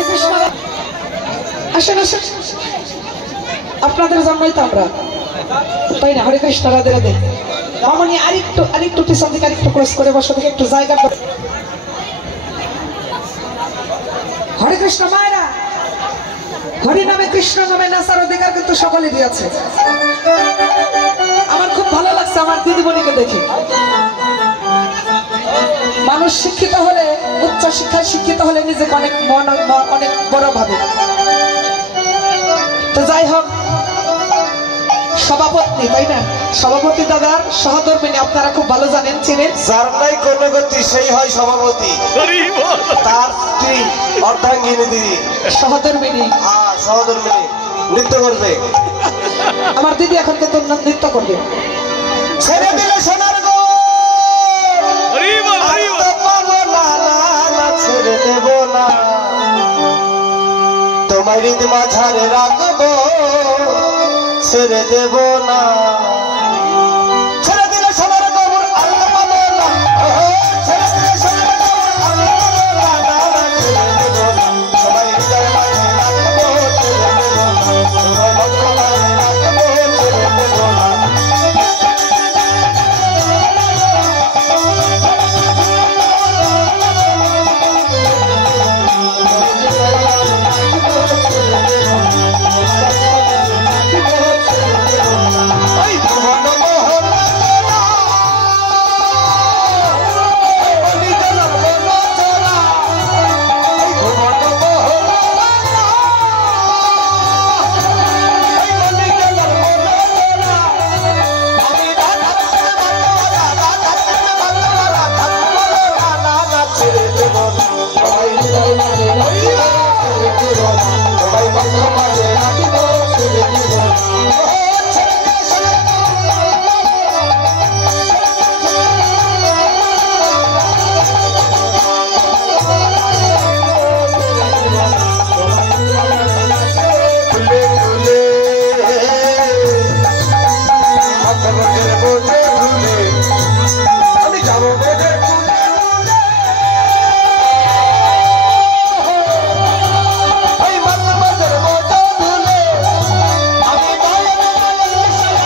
হরে কৃষ্ণ। আসেন আসেন, আপনাদের জন্যই তো আমরা, তাই না? হরে কৃষ্ণ, রাধে রাধে। মামনি আরেকটু পিছন থেকে আরেকটু ক্লোজ করে বসো, থেকে একটু জায়গা। হরে কৃষ্ণ মায়েরা, হরি নামে কৃষ্ণ নামে নাচার অধিকার কিন্তু সকলেরই আছে। আমার খুব ভালো লাগছে আমার দিদিমণিকে দেখে। মানুষ শিক্ষিত হলে, উচ্চ শিক্ষায় শিক্ষিত হলে নিজেকে অনেক অনেক বড় ভাবে। তো যাই হোক, সভাপতি, তাই না? সভাপতি দাদার সহধর্মিনী আপনারা খুব ভালো জানেন, চিনেন। যার নাই কোনো গতি সেই হয় সভাপতি। তার স্ত্রী অর্ধাঙ্গিনী দিদি সহধর্মিনী, সহধর্মিনী নৃত্য করবে। আমার দিদি এখন কিন্তু নৃত্য করবে। ছেড়ে দিলে সোনার গো, ছেড়ে দেব না, তোমার হৃদ মাঝারে রাখবো, ছেড়ে দেব না।